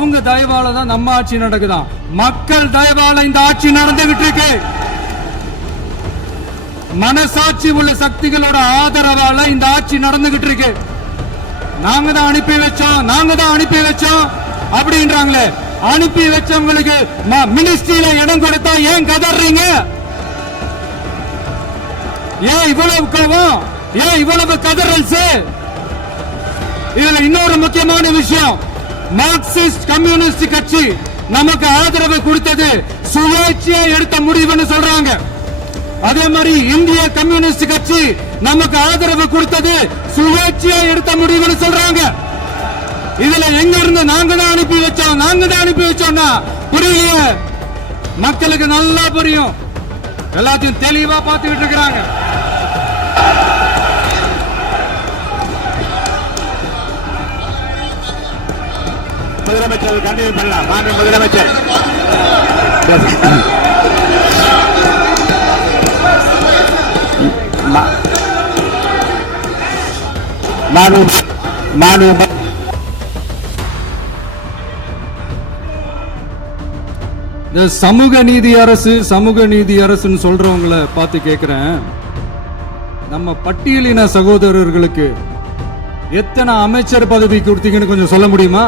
அவங்க தயவால தான் நம்ம ஆட்சி நடக்குதான். மக்கள் தயவால இந்த ஆட்சி நடந்துகிட்டு இருக்கு. மனசாட்சி உள்ள சக்திகளோட ஆதரவால இந்த ஆட்சி நடந்துகிட்டு இருக்கு. நாங்க தான் அனுப்பி வச்சோம் அப்படின்றாங்களே. அனுப்பி வச்சவங்களுக்கு மினிஸ்ட்ரியில இடம் கொடுத்தா ஏன் கதறீங்க? ஏன் இவ்வளவு கோபம்? ஏன் இவ்வளவு கதறல்ஸ்? இதுல இன்னொரு முக்கியமான விஷயம், மார்க்சிஸ்ட் கம்யூனிஸ்ட் கட்சி நமக்கு ஆதரவு கொடுத்தது சுயேட்சையா எடுத்த முடிவுன்னு சொல்றாங்க. அதே மாதிரி இந்திய கம்யூனிஸ்ட் கட்சி நமக்கு ஆதரவு கொடுத்தது சுயேட்சையா எடுத்த முடிவுன்னு சொல்றாங்க. இதுல எங்க இருந்து நாங்க தான் அனுப்பி வச்சோம்னா புரியலையே. மக்களுக்கு நல்லா புரியும், எல்லாத்தையும் தெளிவா பார்த்துக்கிட்டு இருக்கிறாங்க. முதலமைச்சர் கண்டினியூ பண்ணலாம். மாண்பு முதலமைச்சர். இந்த சமூக நீதி அரசுன்னு சொல்றவங்களை பார்த்து கேட்கிறேன், நம்ம பட்டியலின சகோதரர்களுக்கு எத்தனை அமைச்சர் பதவி கொடுத்தீங்கன்னு கொஞ்சம் சொல்ல முடியுமா?